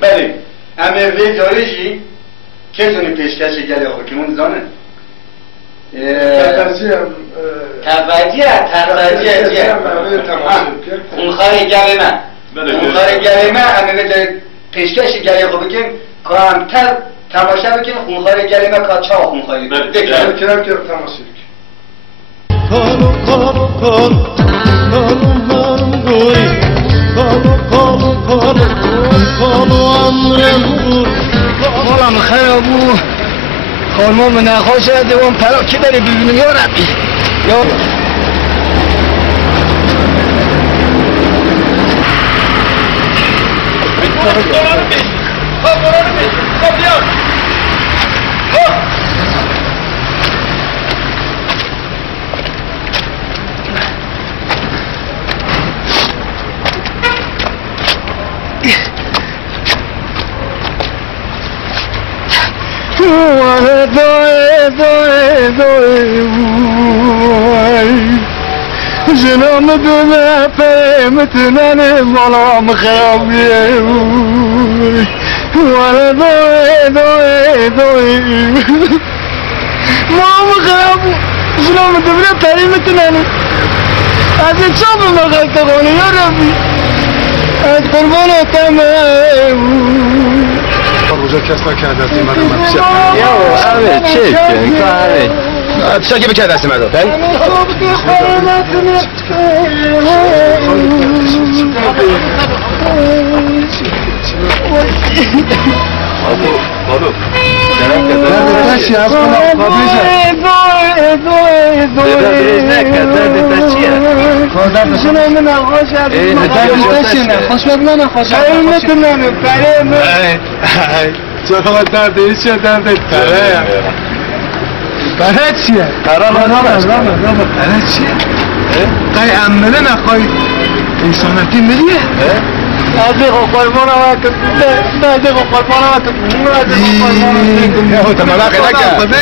بله امیر وی جایشی کسونی پیشکش گلی حکمون زانه توجیه خونخواه گلی من خونخواه گلی من امیر جای پیشکش گلی خوب بکن کامتر تماشا بکن خونخواه گلی من که چا خونخواهی بکنم کرم تماشا بکن مالم خراب بود خانمان من نخواست شده اون پرا که بری ببینم یا ربی یا جنام دونه فهمتنن مالام خرابیه والا دوی مالام خراب جنام دونه فهمتنن از چاب مغلط قانه یا ربی از قربانتم روزا کس نکرده است ایمده من پیش چه کن پیشا که بکرده است ایمده بابو چی هست کنم چرا درد چیه درد تره برای چیه؟ برای چیه؟ قای عمله نخواهی انسانتی ملیه؟ نازق و قربان وقت نازق و قربان وقت تو ملاقی نکرد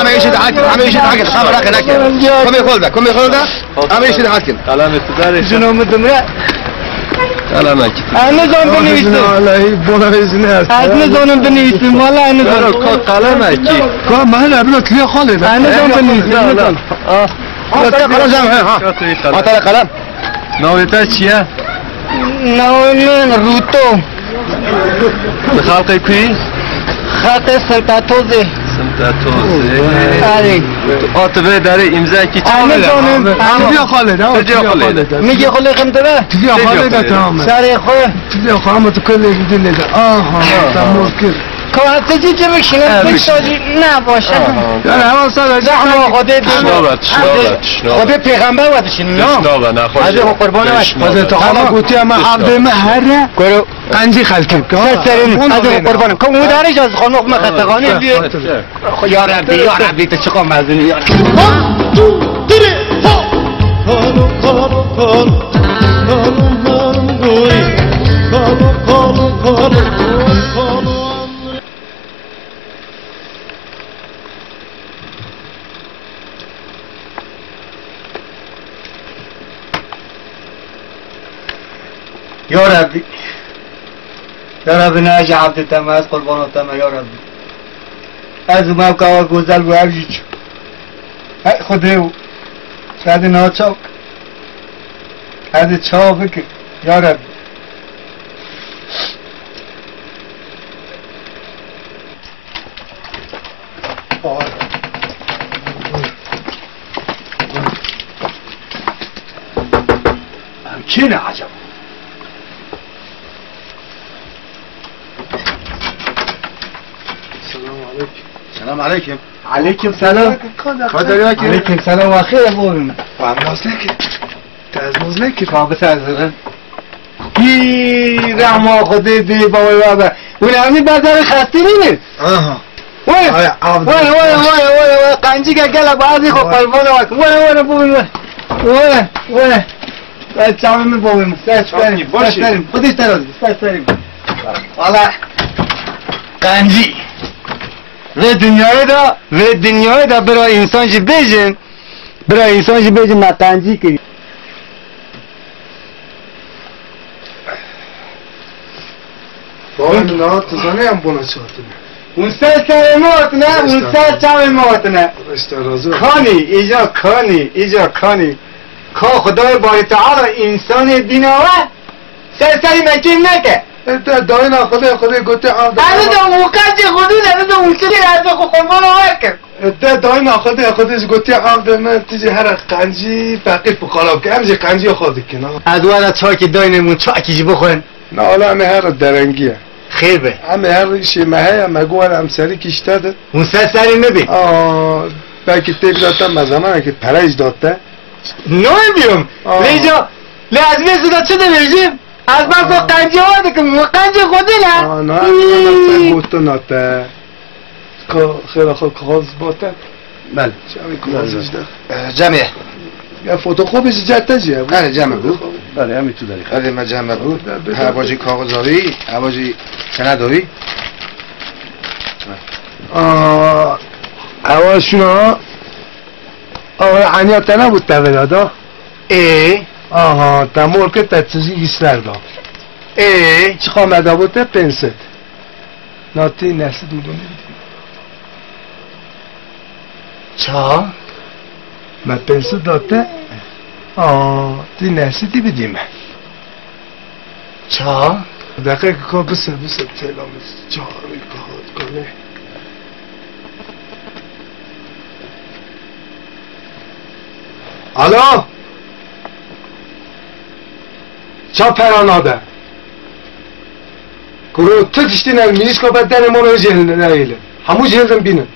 همه ایشی حکم همه رقی نکن کمی خورده همه ایشی حکم قلم اتداری جنوم دمره قلم اکی نظام بنویسیم نظام بنویسیم والا نظام قلم اکی محل ابنو تلیه خاله نظام بنویسیم قلم جمعه ها قلم ناویتا چیه؟ ناوی من روتو خلقی کوی؟ خط سلطاتوزه آره آتبه داره امضا کی چه تلیه خاله میگه خاله خم داره تلیه خاله تمام سر خواه تلیه خاله تو کلی دیده آها تمام کرد کارتجی که بکشنم بکشاجی نباشه یعنی همه سال زحمه خود پیغمبر وادشین نه از قربان وقت حضرت خامه گوتی اما عبد مهره قنجی خلکم سرسرین از قربانم که اون داره اجازه خانم مخطقانی یا ربی تو چقا مزونی یا یا ربی نهج عبدتم از قربانتم یا ربی از اومم که آقا گوزل گو هفجی چو خوده او شاید ناچاک از چا بکن یا ربی چینه عجب سلام علیکم علیکم سلام خدا علیکم سلام و خیر بولم و امراض نکن تزموز نکی کابه تازه هی رحمه خودی دی بابا اون همین بازار خستی نیست آها وای وای قنجی که گله بعضی خب قربان وقت وای ببین وای چاوم بابم ساش بریم خودش تراز ساش بریم والا قنجی و دنیای دا برای انسان جی بیجن ما قنجی کنی بابا نه تو زنه هم بونه چهاتونه اون سر موتنه اون سر چاوم موتنه استرازو ایجا کانی که خدای باری تعالی انسان بیناوه سری مکیم نکه داینا خودی گوته آم هنو دا موقع چه خودی هنو دا موسیقی رفت خورمان وکر داینا خودی گوته آم دارن تیجی هر قنجی فقیف بخالاب که همجی قنجی خودی کنه ادوانا چاکی داینمون چاکی جی بخون نه حالا همه هر درنگیه خیر به همه هر شیمه مگوان همسری کشته ده اون سری نبی بلکه تیب داتا مزمانه که پرایز داته نوی بیوم لیجا از میسو دا چه دمیجیم از من تو قنجی آده که قنجی خودی نه نه نه بوتو ناته که خیلی خوب کاغذ باته بله جمعی کاغذش ده جمعه یا فوتوکوپیش جته جیه بله جمعه بود بله همین تو داری خیلی من جمعه بود هواجی کاغذاری هواجی سنداری هواشونا عنیاته نبود تولده تمور که تچیزی ایسلر دا چی خامده بوده پنست ناتی نسید میدونی چا؟ من پنست داده تی نسیدی بدیم چا؟ دقیقه که بسه تلامیز چهاری که کنه الو چا پراناده کرو تتشتین میلیش که بدن ما رو جهل نیله همو جهلدن بینن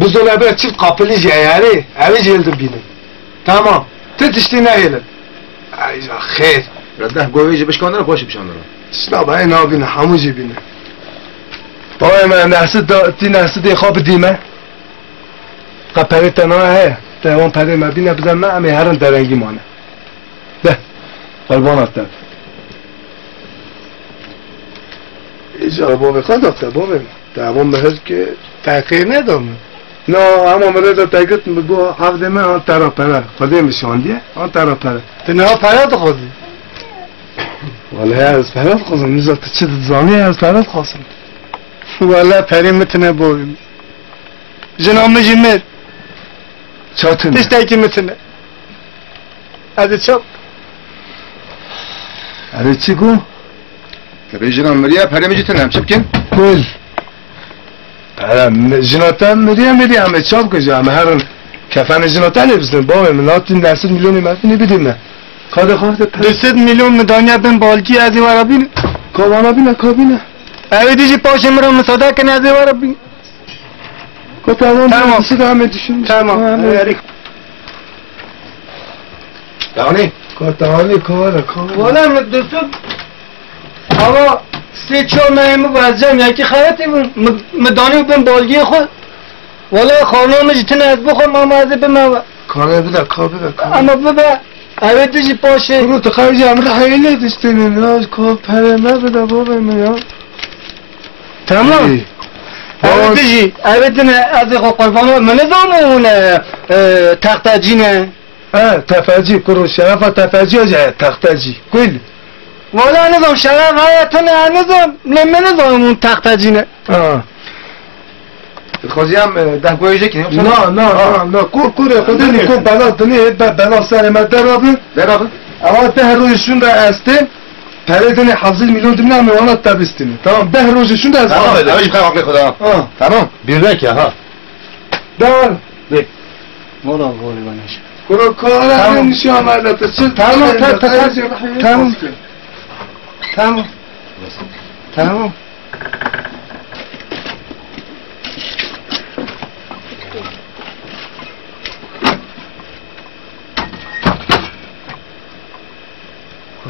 بزرگ بر چیز قابلی جیاره اوی جهلدن بینن تمام تتشتین نیله ایجا خیر رده گوهی جبش کنده رو پاشی بشانده رو سنابه ای نابینه همو جی بینه بابای من نحسد خواب دیمه قپری تنها اون پره مبینه بزن من همه هرن درنگی مانه ده قربانت ده ایجا بابا خواهد دفته بابا دوام بهر که تحقیق ندامه نه اما مده دا تگت بگو حفظ من آن ترا پره خواهده میشاندیه آن ترا پره تنها پرات خودی والا از پرات خواستم نیزا تو چه زانی از پرات خواستم والا پری میتونه بابیم جنام جمیر چاتونه تشتاکی میتونه از چوب اره چی گو؟ تبی جنام مریا پره میجی تنم چه بکن؟ کل جناتن میری همه چاپ کجا همه هرون کفن جناتن نبزدن بابا من ناتی 200 میلیونی مردی نبیدیم نه کاده خواهده 200 میلیون مدانیا بین بالکی از این ورا بین کابانا بینه کابینه اوی دیجی پاشه مرا مساده کنه از این ورا بین که تمام بسید همه دیشون تمام دانی؟ که تمامی کاره والا مدرسون اما 3-4 مهمه وزجم یکی خیاتی مدانی بین بالگی خود والا خانومه جتنه از بخور مامازه بمه کاره بده کاره اما ببه اوی دیجی پاشه برو تو خرجی همه خیلی دستینه ناز که پره بده بابا من تمام اوی دیجی اوی دینه از قربانو منظام اون تختجینه تفاجی کرو شرف تفاجی ها جای تختجی کل والا نظام شرف هایتونه نظام نظام اون تختجینه خوزی هم ده گوهی کنیم نه کوره خودی نیکو بلا دنی بلا سر مده رابه اما 10 روزشون را استیم پره دنی 7 میلیون دنی همه وانا تبستینه تمام 10 روزشون را استیم تمام بده بخیر عقل خدا تمام بیرده که ها دار والا گوری بانش کرو کاره نشی آمده تمام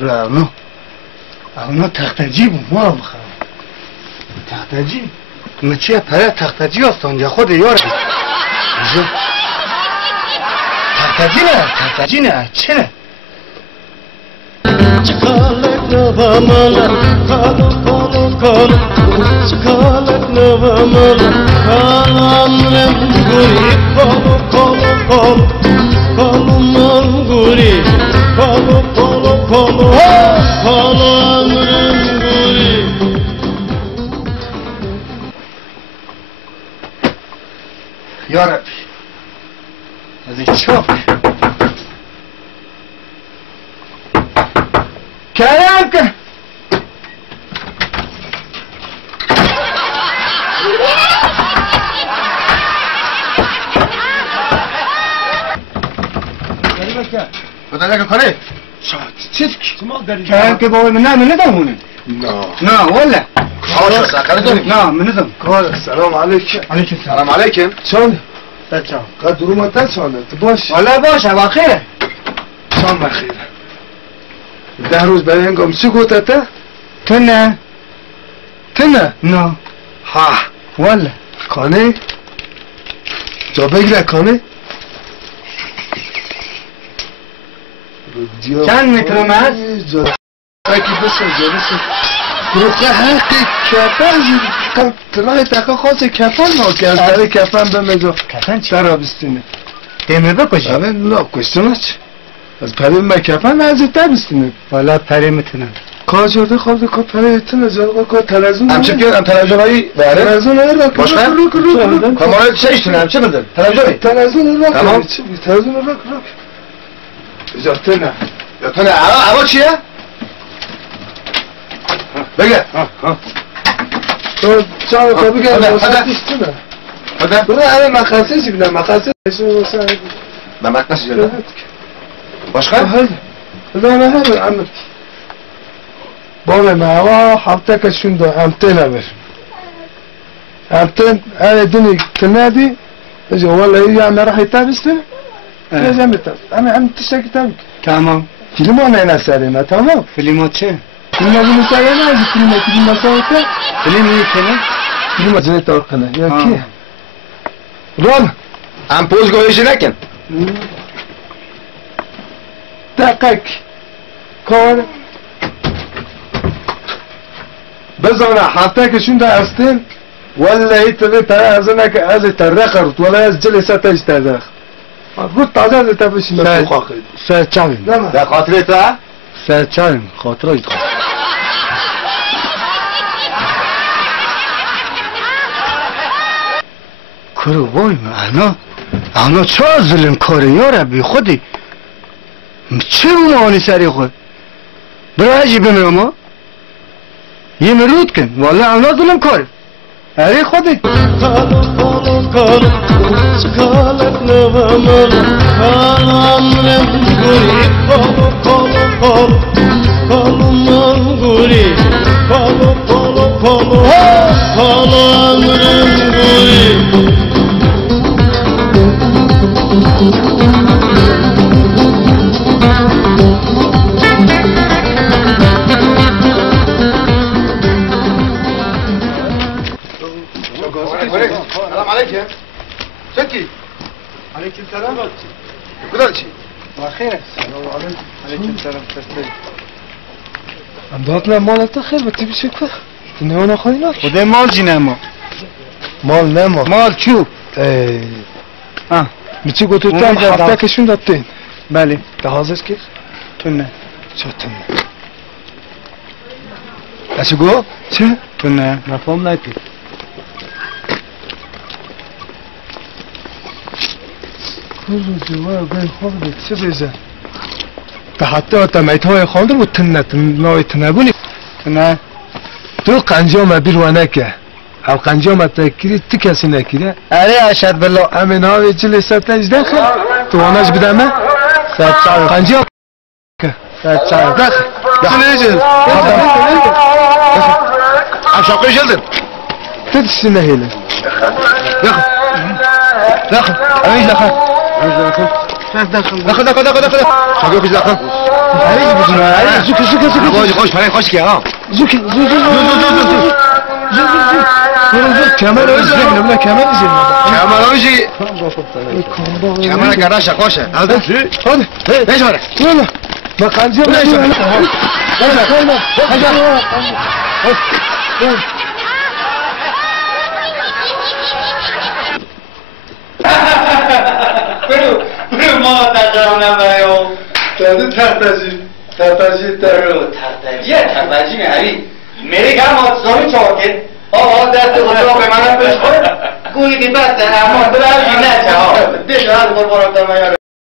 را اونو تختجی بود ما بخواه تختجی ما چیه پره تختجی هستان یا خود یار تختجی نه چه نه چکالک نوامالا کالو چکالک نوامالا کالامرم گوری کالو مانگوری کالو امرم گوری یا ربی از این چاپ کرم که بدنه کنه چی کرم که بابا من ندامونه نه ولا خوش ساکر داری نه من ندام کار سلام علیکم علیکم سلام علیکم چون بچه قد درو تا چونه تو باش والا باشه بخیر شام بخیر 10 روز برای هنگام چی گوته تا؟ تو نه نه ها والا کانه جا بگیره کانه چند مترم هست؟ اکی بسه گروه حقی کفن طلای تکا خواست کفن ما که از در کفن بمزو کفن چی؟ در آبستینه دیمه بکشی؟ اوه لا کشتونه چی؟ از پری ما کفن از در بستینه والا پری میتونم کار جورده خواب ده کار پری ایتونه جارگاه کار تلزون همچه که هم تلویزیون هایی بره تلزون هایی را باشقه؟ کامارای چه ایشتونه همچه بده تلویزیونی تلزون را تمام تلزون را اجازه نه تو نه هوا چیه؟ بگه تو چهار تا بگه خدا برای همه مخصصی بیدن مخصص به مکنسی جلده باشقه؟ نه همه عمد بابا ما هفته کشون دو همته نبر همته هر دونی تنادی اجا والله یه همه راح يتابستن يا زمتا انا عم تشتكي تابك تمام فيلمون انا سالمه تمام فیلم چه؟ فيلم ابن سالمه از فيلم سالمه فیلم میکنه؟ فيلم زي توقنا يا كي رول هم پوز گویشی نکن دقیق کار بزنه حتی که شون ده استن ولا هيتلي تازنك از ترخرت ولا از جلسه تجتذخ قلت تعال تبش نفخ سرچاویم در خاطر تو ها؟ سرچاویم خاطره ایت کرو وای انا چه ظلم کاری یا ربی خودی چه بمانی سری خود برای عجیب بمیرم ها یه مرود کن والا انا ظلم کاری اری خودی کالو چکالک نوامالا کالامرم گوری کالو مانگوری کالو امرم گوری سلام علیکم چکی؟ علیکم سلام کدام چی؟ بخیر سلام علیکم سلام امدادنا مالت خیر بتی بشه که نه انا خواهی نک خدا مال جی نما مال نما مال چو میچی گوتو تم هفته کشون دادتین بله ده حاضر که تو نه چطور نه اچه گو؟ چه؟ تو نه نفهم نپی کل جواب بین خواب دید چه بیزن تا حتی تا میتهای خواندر و تنت نوی تنبونی تو نه تو قنجام بیروانه که او قنجام تکیری تی کسی نکیره اره اشد بالله امین های جلسه تجده خیل تو آناش بدمه سرچاویم قنجام که سرچاویم دخل نجل عشاقی جلدن تدشتی نهیله داخل اميش داخل داخل داخل شاقي فيش داخل هری بدون هری زوک زوک زوک باش خوش پره خوش که ها زوک زوک زوک زوک کمر از نمیدونم کمر از کمرانجی کمر گراش خوشه هذا هذا ايش هذا يلا ما قنجي ليش هذا برو ما تقرانم بیو تازه ترتجی ترتجی هری میری گم آتزامی چاکت آقا دست خدا به منم بشکن گویی که بسته اما برای نه چه ها دیگه هر قربانم در